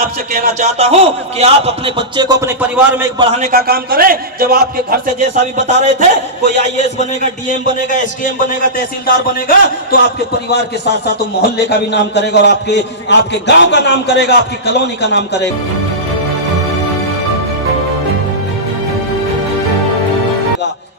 आपसे कहना चाहता हूं कि आप अपने बच्चे को अपने परिवार में बढ़ाने का काम करें। जब आपके घर से जैसा भी बता रहे थे, कोई आईएएस बनेगा, डीएम बनेगा, एसडीएम बनेगा, तहसीलदार बनेगा, तो आपके परिवार के साथ साथ वो मोहल्ले का भी नाम करेगा और आपके गांव का नाम करेगा, आपकी कॉलोनी का नाम करेगा।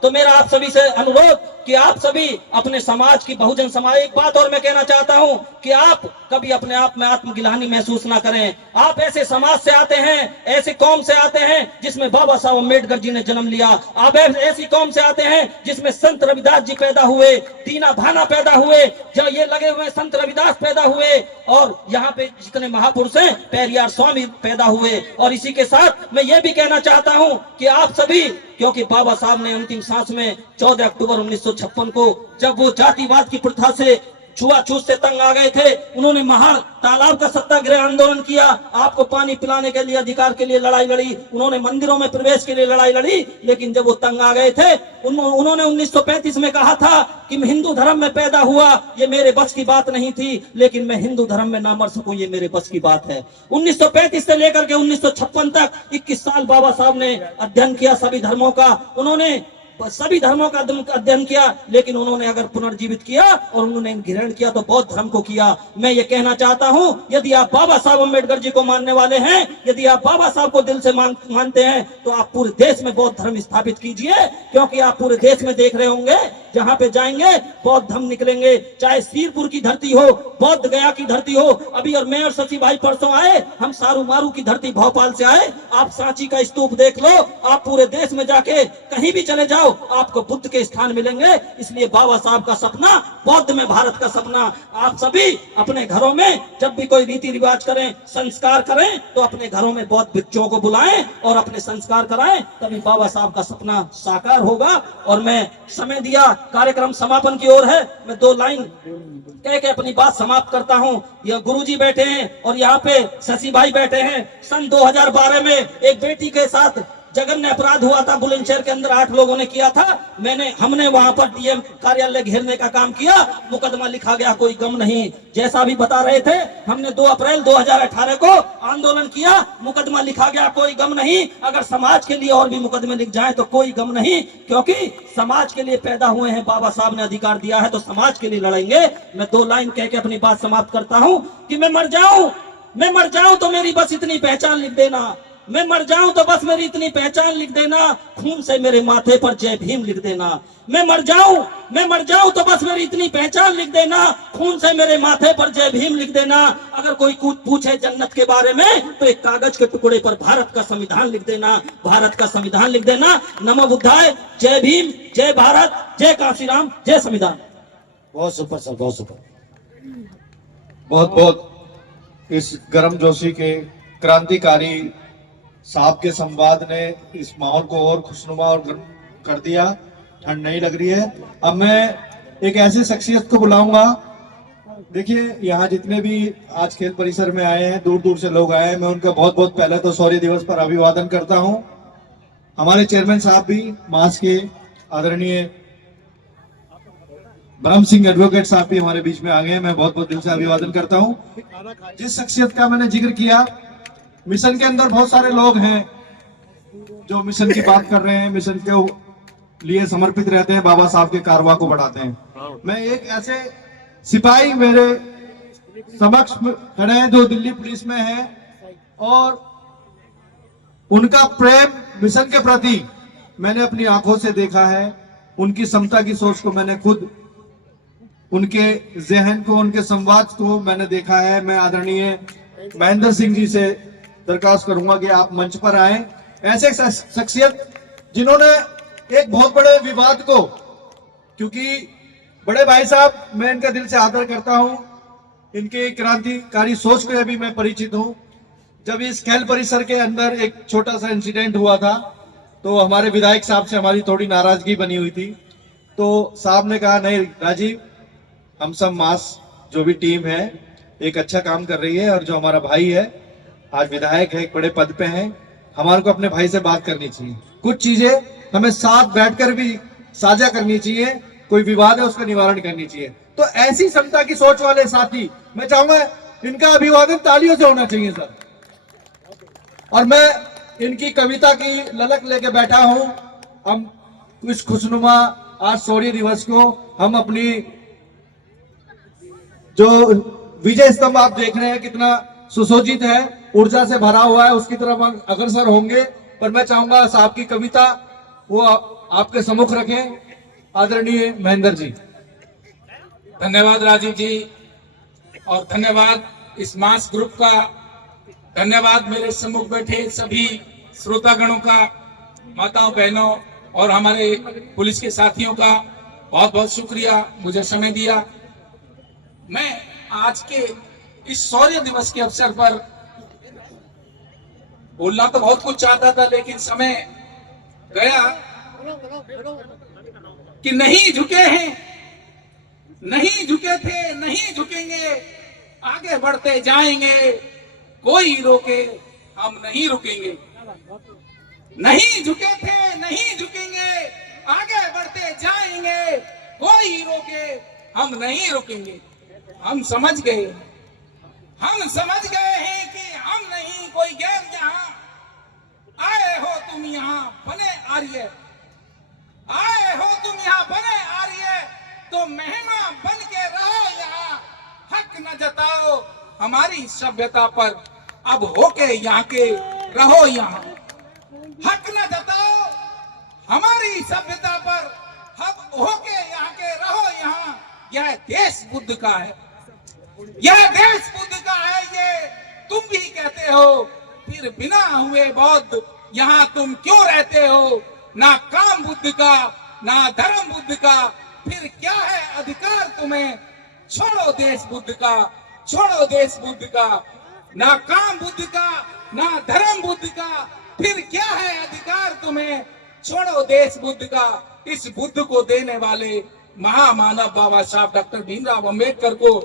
तो मेरा आप सभी से अनुरोध कि आप सभी अपने समाज की, बहुजन समाज, एक बात और मैं कहना चाहता हूं कि आप कभी अपने आप में आत्मगिलानी महसूस ना करें। आप ऐसे समाज से आते हैं, ऐसी कौम से आते हैं जिसमें बाबा साहब अम्बेडकर जी ने जन्म लिया। आप ऐसी कौम से आते हैं जिसमें संत रविदास जी पैदा हुए, दीना भाना पैदा हुए, जब ये लगे हुए संत रविदास पैदा हुए, और यहाँ पे जितने महापुरुष हैं, पेरियार स्वामी पैदा हुए। और इसी के साथ मैं ये भी कहना चाहता हूँ कि आप सभी, क्योंकि बाबा साहब ने अंतिम सांस में 14 अक्टूबर 1956 को, जब वो जातिवाद की प्रथा से, छुआछूत से तंग आ गए थे, उन्होंने महा तालाब का सत्याग्रह आंदोलन किया। आपको पानी पिलाने के लिए, अधिकार के लिए लड़ाई लड़ी। उन्होंने मंदिरों में प्रवेश के लिए लड़ाई लड़ी। लेकिन जब वो तंग आ गए थे, उन्होंने 1935 में कहा था कि मैं हिंदू धर्म में पैदा हुआ, ये मेरे बस की बात नहीं थी, लेकिन मैं हिंदू धर्म में ना मर सकूं, ये मेरे बस की बात है। 1935 से लेकर के 1956 तक 21 साल बाबा साहब ने अध्ययन किया सभी धर्मों का। उन्होंने सभी धर्मों का अध्ययन किया, लेकिन उन्होंने अगर पुनर्जीवित किया और उन्होंने ग्रहण किया तो बौद्ध धर्म को किया। मैं ये कहना चाहता हूं, यदि आप बाबा साहब अम्बेडकर जी को मानने वाले हैं, यदि आप बाबा साहब को दिल से मानते हैं, तो आप पूरे देश में बौद्ध धर्म स्थापित कीजिए। क्योंकि आप पूरे देश में देख रहे होंगे, जहां पे जाएंगे बौद्ध धर्म निकलेंगे। चाहे सीरपुर की धरती हो, बौद्ध गया की धरती हो, अभी और मैं और शशि भाई परसों आए, हम सारू मारू की धरती भोपाल से आए। आप सांची का स्तूप देख लो, आप पूरे देश में जाके कहीं भी चले जाओ, आपको बुद्ध के स्थान मिलेंगे। इसलिए बाबा साहब का सपना, बौद्ध में भारत का सपना, आप सभी अपने घरों में जब भी कोई रीति रिवाज करें, संस्कार करें, तो अपने घरों में बौद्ध भिक्षुओं को बुलाएं और अपने संस्कार कराएं, तभी बाबा साहब का सपना साकार होगा। और मैं समय दिया, कार्यक्रम समापन की ओर है, मैं 2 लाइन कह के अपनी बात समाप्त करता हूं। यह गुरुजी बैठे हैं और यहाँ पे शशि भाई बैठे हैं। सन 2012 में एक बेटी के साथ जघन्य अपराध हुआ था, बुलंदशहर के अंदर 8 लोगों ने किया था। हमने वहां पर डीएम कार्यालय घेरने का काम किया, मुकदमा लिखा गया, कोई गम नहीं। जैसा भी बता रहे थे, हमने 2 अप्रैल 2018 को आंदोलन किया, मुकदमा लिखा गया, कोई गम नहीं। अगर समाज के लिए और भी मुकदमे लिख जाए तो कोई गम नहीं, क्योंकि समाज के लिए पैदा हुए हैं, बाबा साहब ने अधिकार दिया है तो समाज के लिए लड़ेंगे। मैं 2 लाइन कह के अपनी बात समाप्त करता हूं कि मैं मर जाऊं तो मेरी बस इतनी पहचान लिख देना, मैं मर जाऊं तो बस मेरी इतनी पहचान लिख देना, खून से मेरे माथे पर जय भीम लिख देना। मैं मर जाऊं तो बस मेरी इतनी पहचान लिख देना, खून से मेरे माथे पर जय भीम लिख देना। अगर कोई पूछे जन्नत के बारे में, तो एक कागज के टुकड़े पर भारत का संविधान लिख देना, भारत का संविधान लिख देना। नमो बुद्धाय, जय भीम, जय भारत, जय काशीराम, जय संविधान। बहुत सुपर सर, बहुत सुपर। बहुत बहुत इस गर्मजोशी के क्रांतिकारी साहब के संवाद ने इस माहौल को और खुशनुमा और कर दिया। ठंड नहीं लग रही है। अब मैं एक ऐसी शख्सियत को बुलाऊंगा। देखिए, यहाँ जितने भी आज खेल परिसर में आए हैं, दूर दूर से लोग आए हैं, मैं उनका बहुत बहुत पहले तो शौर्य दिवस पर अभिवादन करता हूँ। हमारे चेयरमैन साहब भी, मास के आदरणीय ब्रह्म सिंह एडवोकेट साहब भी हमारे बीच में आ गए हैं, मैं बहुत बहुत दिल से अभिवादन करता हूँ। जिस शख्सियत का मैंने जिक्र किया, मिशन के अंदर बहुत सारे लोग हैं जो मिशन की बात कर रहे हैं, मिशन के लिए समर्पित रहते हैं, बाबा साहब के कारवा को बढ़ाते हैं। मैं एक ऐसे सिपाही मेरे समक्ष खड़े हैं जो दिल्ली पुलिस में हैं, और उनका प्रेम मिशन के प्रति मैंने अपनी आंखों से देखा है। उनकी समता की सोच को मैंने खुद, उनके जहन को, उनके संवाद को मैंने देखा है। मैं आदरणीय महेंद्र सिंह जी से दरखास्त करूंगा कि आप मंच पर आए। ऐसे शख्सियत जिन्होंने एक बहुत बड़े विवाद को, क्योंकि बड़े भाई साहब, मैं इनका दिल से आदर करता हूं, इनके क्रांतिकारी सोच को भी मैं परिचित हूं। जब इस खेल परिसर के अंदर एक छोटा सा इंसिडेंट हुआ था, तो हमारे विधायक साहब से हमारी थोड़ी नाराजगी बनी हुई थी। तो साहब ने कहा, नहीं राजीव, हम सब मास जो भी टीम है एक अच्छा काम कर रही है, और जो हमारा भाई है आज विधायक है, एक बड़े पद पे हैं, हमारे को अपने भाई से बात करनी चाहिए, कुछ चीजें हमें साथ बैठकर भी साझा करनी चाहिए, कोई विवाद है उसका निवारण करनी चाहिए। तो ऐसी समता की सोच वाले साथी, मैं चाहूंगा इनका अभिवादन तालियों से होना चाहिए सर। और मैं इनकी कविता की ललक लेके बैठा हूं। हम इस खुशनुमा आज शौर्य दिवस को हम अपनी जो विजय स्तंभ आप देख रहे हैं कितना सुसज्जित है, ऊर्जा से भरा हुआ है, उसकी तरफ हम अग्रसर होंगे। पर मैं चाहूंगा साहब की कविता वो आपके सम्मुख रखें। आदरणीय महेंद्र जी। धन्यवाद राजीव जी, और धन्यवाद इस मास ग्रुप का, धन्यवाद मेरे सम्मुख बैठे सभी श्रोतागणों का, माताओं बहनों और हमारे पुलिस के साथियों का बहुत बहुत शुक्रिया मुझे समय दिया। मैं आज के इस शौर्य दिवस के अवसर पर बोलना तो बहुत कुछ चाहता था, लेकिन समय गया कि नहीं झुके हैं, नहीं झुके थे, नहीं झुकेंगे, आगे बढ़ते जाएंगे, कोई रोके हम नहीं रुकेंगे। नहीं झुके थे, नहीं झुकेंगे, आगे बढ़ते जाएंगे, कोई रोके हम नहीं रुकेंगे। हम समझ गए हैं कि हम नहीं कोई गैर यहाँ, आए हो तुम यहाँ बने आर्य, आए हो तुम यहाँ बने आर्य, तो मेहमान बन के रहो यहाँ, हक न जताओ हमारी सभ्यता पर, अब होके यहाँ के रहो यहाँ। हक न जताओ हमारी सभ्यता पर, अब होके यहाँ के रहो यहाँ। यह देश बुद्ध का है, यह देश बुद्ध का है, ये तुम भी कहते हो, फिर बिना हुए बौद्ध यहाँ तुम क्यों रहते हो? ना काम बुद्ध का, ना धर्म बुद्ध का, फिर क्या है अधिकार तुम्हें? छोड़ो देश बुद्ध का, छोड़ो देश बुद्ध का, ना काम बुद्ध का, ना धर्म बुद्ध का, फिर क्या है अधिकार तुम्हें? छोड़ो देश बुद्ध का। इस बुद्ध को देने वाले महामानव बाबा साहब डॉक्टर भीमराव अंबेडकर को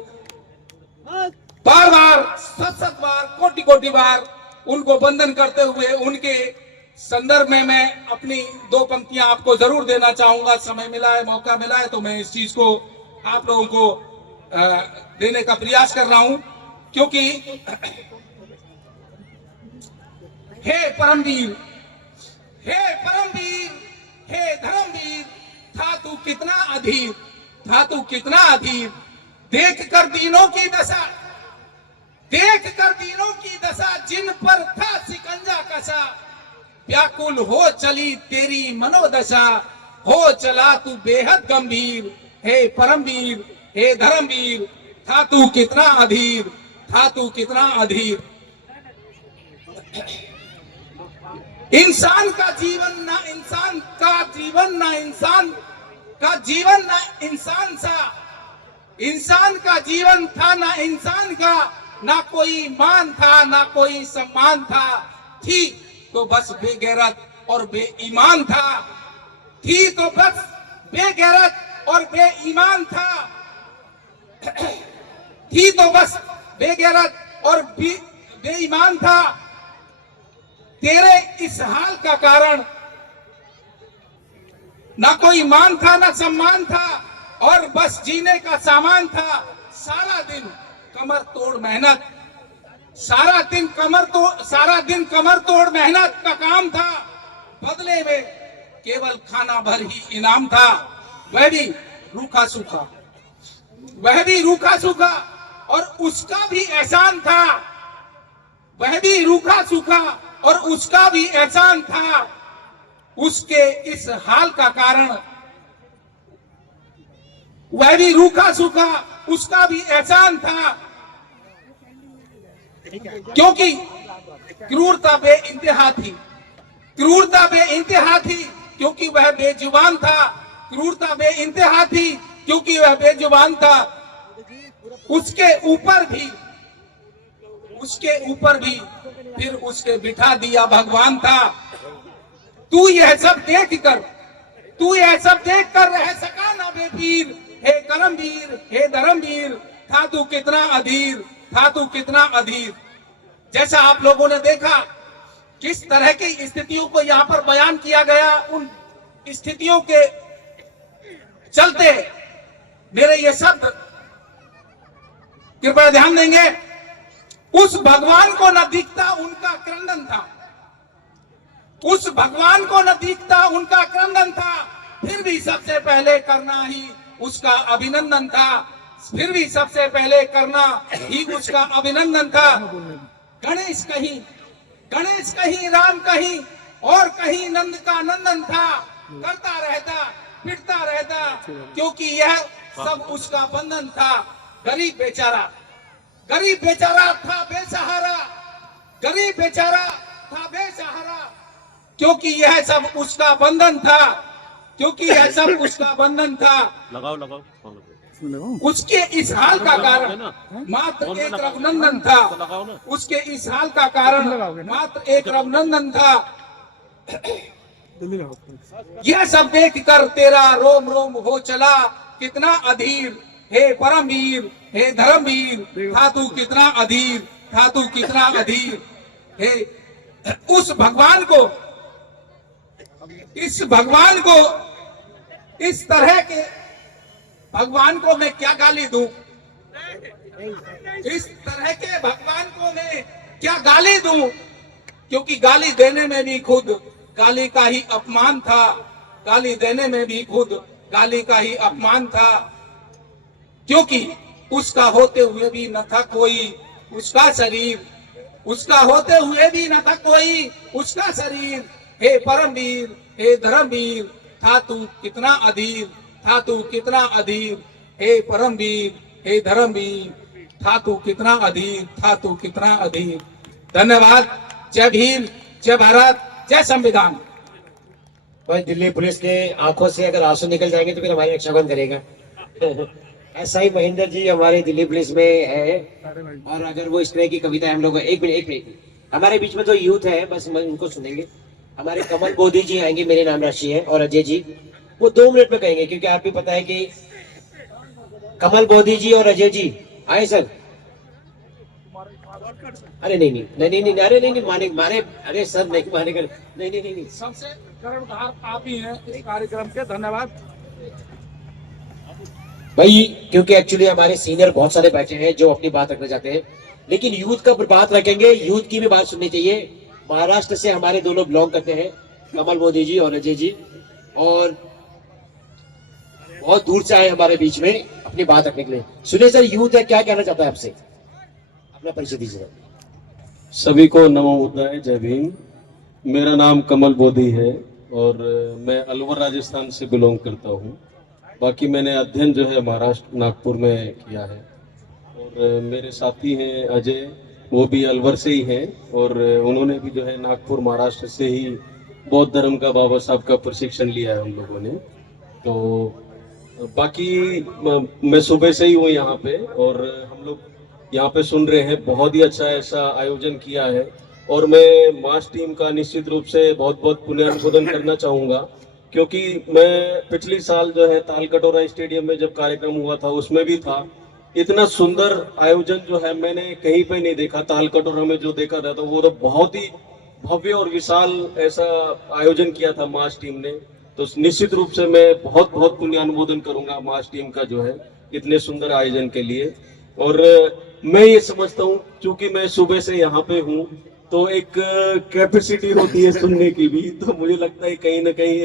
बार बार, सत बार, कोटि कोटि बार उनको वंदन करते हुए उनके संदर्भ में मैं अपनी दो पंक्तियां आपको जरूर देना चाहूंगा। समय मिला है, मौका मिला है तो मैं इस चीज को आप लोगों को देने का प्रयास कर रहा हूं, क्योंकि हे परमवीर, हे परमवीर, हे धर्मवीर, था तू कितना अधीर, था तू कितना अधीर, देख कर दीनों की दशा, देख कर दीनों की दशा, जिन पर था शिकंजा कसा, व्याकुल हो चली तेरी मनोदशा, हो चला तू बेहद गंभीर, हे परमवीर, हे धर्मवीर, था तू कितना अधीर, था तू कितना अधीर। इंसान का जीवन ना इंसान का जीवन, ना इंसान का जीवन, ना इंसान सा, इंसान का जीवन था ना इंसान का, ना कोई मान था ना कोई सम्मान था, थी तो बस बेगैरत और बेईमान था, थी तो बस बेगैरत और बेईमान था, थी तो बस बेगैरत और बेईमान था। तेरे इस हाल का कारण ना कोई मान था ना सम्मान था, और बस जीने का सामान था। सारा दिन कमर तोड़ मेहनत, सारा दिन कमर तोड़ मेहनत का काम था, बदले में केवल खाना भर ही इनाम था, वह भी रूखा सूखा, वह भी रूखा सूखा, और उसका भी एहसान था, वह भी रूखा सूखा और उसका भी एहसान था। उसके इस हाल का कारण, वह भी रूखा सूखा, उसका भी एहसान था, क्योंकि क्रूरता बेइंतहा थी, क्रूरता बेइंतहा थी, क्योंकि वह बेजुबान था, क्रूरता बेइंतहा थी, क्योंकि वह बेजुबान था। उसके ऊपर भी फिर उसके बिठा दिया भगवान था। तू यह सब देख कर रह सका ना बेपीर, हे करमवीर, हे धर्मवीर, था तू कितना अधीर, था तू कितना अधीर। जैसा आप लोगों ने देखा किस तरह की स्थितियों को यहाँ पर बयान किया गया, उन स्थितियों के चलते मेरे ये शब्द कृपया ध्यान देंगे। उस भगवान को न दिखता उनका क्रंदन था, उस भगवान को न दिखता उनका क्रंदन था, फिर भी सबसे पहले करना ही उसका अभिनंदन था, फिर भी सबसे पहले करना ही उसका अभिनंदन था। गणेश कहीं राम कहीं और कहीं नंद का नंदन था, करता रहता पिटता रहता, क्योंकि यह सब उसका बंधन था। गरीब बेचारा था बेसहारा, गरीब बेचारा था बेसहारा, क्योंकि यह सब उसका बंधन था, क्योंकि यह सब उसका बंधन था। लगाओ उसके इस हाल का कारण मात्र एक रघुनंदन था, उसके इस हाल का कारण मात्र एक रघुनंदन था। यह सब देख कर तेरा रोम रोम हो चला, कितना अधीर हे परमवीर, हे धर्मवीर, था तू कितना अधीर, था तू कितना अधीर। हे उस भगवान को, इस भगवान को, इस तरह के भगवान को मैं क्या गाली दूं, इस तरह के भगवान को मैं क्या गाली दूं, क्योंकि गाली देने में भी खुद गाली का ही अपमान था, गाली देने में भी खुद गाली का ही अपमान था, क्योंकि उसका होते हुए भी न था कोई उसका शरीर, उसका होते हुए भी न था कोई उसका शरीर। हे परमवीर, हे धर्मवीर, था तू कितना अधीर, था तू कितना अधीर। हे परमवीर, हे धर्मवीर, था तू कितना अधीर, था तू कितना अधीर। धन्यवाद। जय भीम, जय भारत, जय संविधान। भाई दिल्ली पुलिस के आंखों से अगर आंसू निकल जाएंगे तो फिर हमारी रक्षा कौन करेगा? ऐसा ही महेंद्र जी हमारे दिल्ली पुलिस में है, और अगर वो इस तरह की कविता हम लोग एक मिनट हमारे बीच में जो यूथ है बस उनको सुनेंगे। हमारे कमल बोधी जी आएंगे, मेरे नाम राशि है, और अजय जी वो 2 मिनट में कहेंगे, क्योंकि आप भी पता है कि कमल बोधी जी और अजय जी आए सर। अरे नहीं, अरे नहीं माने अरे सर नहीं मानेगा, नहीं। सबसे कर्णधार आप ही हैं इस कार्यक्रम के। धन्यवाद भाई, क्योंकि एक्चुअली हमारे सीनियर बहुत सारे बैठे हैं जो अपनी बात रखना चाहते हैं, लेकिन यूथ का बात रखेंगे, यूथ की भी बात सुननी चाहिए। महाराष्ट्र से हमारे दोनों बिलोंग करते हैं, कमल मोदी जी और अजय जी, और बहुत दूर से आए हमारे बीच में अपनी बात रखने के लिए। सुनिए सर, यूथ है, क्या कहना चाहता है आपसे? अपना परिचय दीजिए। सभी को नमो बुद्धाय, जय भीम। मेरा नाम कमल बोधी है और मैं अलवर राजस्थान से बिलोंग करता हूँ। बाकी मैंने अध्ययन जो है महाराष्ट्र नागपुर में किया है, और मेरे साथी हैं अजय, वो भी अलवर से ही हैं, और उन्होंने भी जो है नागपुर महाराष्ट्र से ही बौद्ध धर्म का बाबा साहब का प्रशिक्षण लिया है हम लोगों ने। तो बाकी मैं सुबह से ही हूँ यहाँ पे, और हम लोग यहाँ पे सुन रहे हैं, बहुत ही अच्छा ऐसा आयोजन किया है, और मैं मास टीम का निश्चित रूप से बहुत बहुत पुण्यनुमोदन करना चाहूँगा, क्योंकि मैं पिछली साल जो है ताल कटोरा स्टेडियम में जब कार्यक्रम हुआ था उसमें भी था। इतना सुंदर आयोजन जो है मैंने कहीं पे नहीं देखा। ताल कटोरा में जो देखा था तो वो तो बहुत ही भव्य और विशाल ऐसा आयोजन किया था मास टीम ने। तो निश्चित रूप से मैं बहुत बहुत पुण्यनुमोदन करूंगा मास टीम का जो है इतने सुंदर आयोजन के लिए। और मैं ये समझता हूँ, चूंकि मैं सुबह से यहाँ पे हूँ, तो एक कैपेसिटी होती है सुनने की भी, तो मुझे लगता है कहीं ना कहीं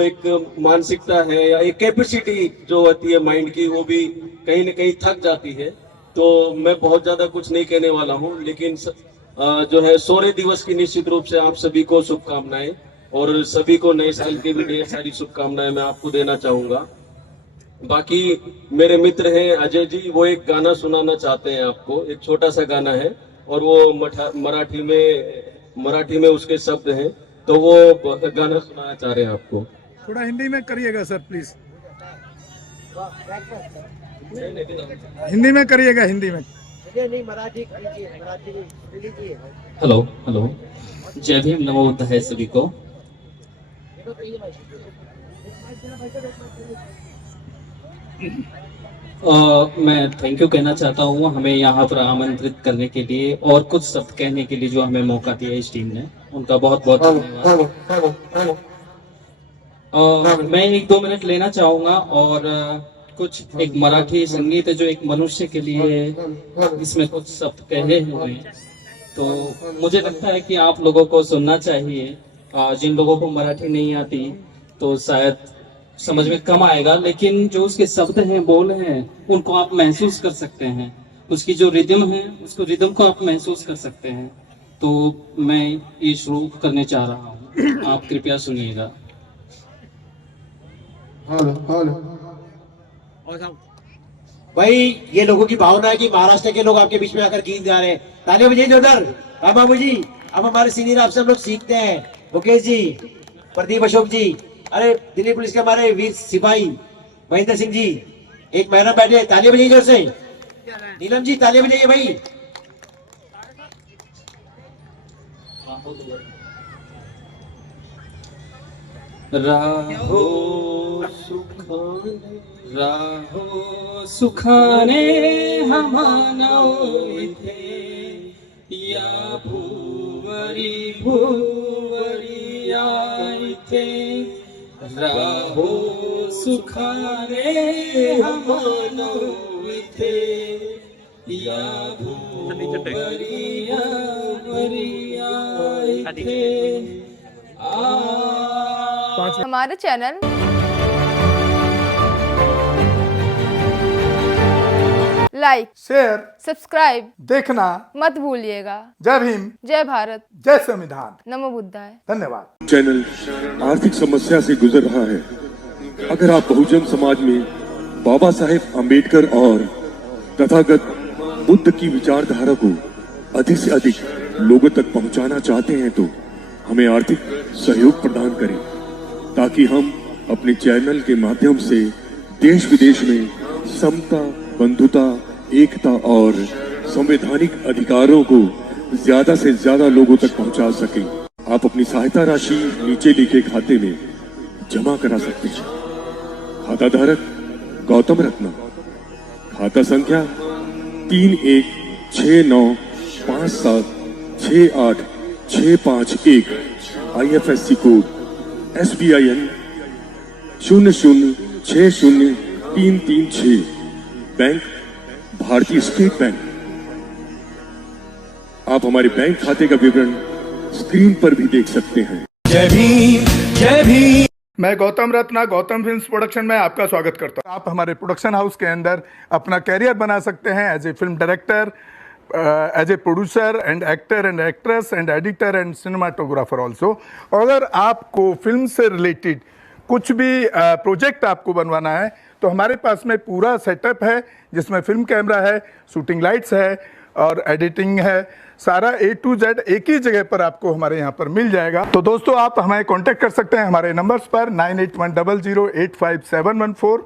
एक मानसिकता है या एक कैपेसिटी जो होती है माइंड की, वो भी कहीं ना कहीं थक जाती है। तो मैं बहुत ज्यादा कुछ नहीं कहने वाला हूँ, लेकिन जो है शौर्य दिवस की निश्चित रूप से आप सभी को शुभकामनाएं, और सभी को नए साल की भी ढेर सारी शुभकामनाएं मैं आपको देना चाहूंगा। बाकी मेरे मित्र हैं अजय जी, वो एक गाना सुनाना चाहते हैं आपको, एक छोटा सा गाना है, और वो मराठी में उसके शब्द हैं, तो वो गाना सुनाना चाह रहे हैं आपको। थोड़ा हिंदी में करिएगा सर प्लीज, हिंदी में करिएगा, हिंदी में। हेलो हेलो, जय भीम, नमो बुद्धाय सभी को। मैं थैंक यू कहना चाहता हूँ हमें यहाँ पर आमंत्रित करने के लिए और कुछ शब्द कहने के लिए जो हमें मौका दिया इस टीम ने, उनका बहुत बहुत धन्यवाद। मैं 1-2 मिनट लेना चाहूंगा और कुछ एक मराठी संगीत है जो एक मनुष्य के लिए इसमें कुछ शब्द कहे हुए हैं, तो मुझे लगता है कि आप लोगों को सुनना चाहिए। जिन लोगों को मराठी नहीं आती तो शायद समझ में कम आएगा, लेकिन जो उसके शब्द हैं, बोल हैं, उनको आप महसूस कर सकते हैं। उसकी जो रिदम है, उसको रिदम को आप महसूस कर सकते हैं। तो मैं ये शुरू करने चाह रहा हूँ, आप कृपया सुनिएगा। भाई ये लोगों की भावना है कि महाराष्ट्र के लोग आपके बीच में आकर गीत गा रहे हैं। तालियां बजाइए जोरदार। हाँ बाबू जी, अब हमारे सीनियर आपसे हम लोग सीखते हैं। मुकेश जी, प्रदीप अशोक जी, अरे दिल्ली पुलिस के हमारे वीर सिपाही महेंद्र सिंह जी, एक मैडम बैठे, तालियां बजाइए जोर से। नीलम जी तालियां बजाइए भाई। राहो सुखाने हमानो इथे, या भूवरी भूवरी आइथे। राहो सुखाने हमानो इथे, या भूवरी आइथे। हमारे चैनल लाइक, शेयर, सब्सक्राइब देखना मत भूलिएगा। जय भीम, जय भारत, जय संविधान। नमो बुद्धाय। धन्यवाद। चैनल आर्थिक समस्या से गुजर रहा है। अगर आप बहुजन समाज में बाबा साहेब आम्बेडकर और तथागत बुद्ध की विचारधारा को अधिक से अधिक लोगों तक पहुंचाना चाहते हैं तो हमें आर्थिक सहयोग प्रदान करें, ताकि हम अपने चैनल के माध्यम से देश विदेश में समता, बंधुता, एकता और संवैधानिक अधिकारों को ज्यादा से ज्यादा लोगों तक पहुंचा सकें। आप अपनी सहायता राशि नीचे लिखे खाते में जमा करा सकते हैं। खाता धारक गौतम रत्ना, खाता संख्या 3169576861, IFSC कोड SBIN 0060336, बैंक भारतीय स्टेट बैंक। आप हमारे बैंक खाते का विवरण स्क्रीन पर भी देख सकते हैं। जय भीम, जय भीम। मैं गौतम रत्ना गौतम फिल्म्स प्रोडक्शन में आपका स्वागत करता हूं। आप हमारे प्रोडक्शन हाउस के अंदर अपना कैरियर बना सकते हैं as a film director, as a producer and actor and actress and editor and cinematographer also. अगर आपको फिल्म से रिलेटेड कुछ भी प्रोजेक्ट आपको बनवाना है तो हमारे पास में पूरा सेटअप है, जिसमें फिल्म कैमरा है, शूटिंग लाइट्स है और एडिटिंग है। सारा A to Z एक ही जगह पर आपको हमारे यहाँ पर मिल जाएगा। तो दोस्तों आप हमें कांटेक्ट कर सकते हैं हमारे नंबर्स पर 9810085714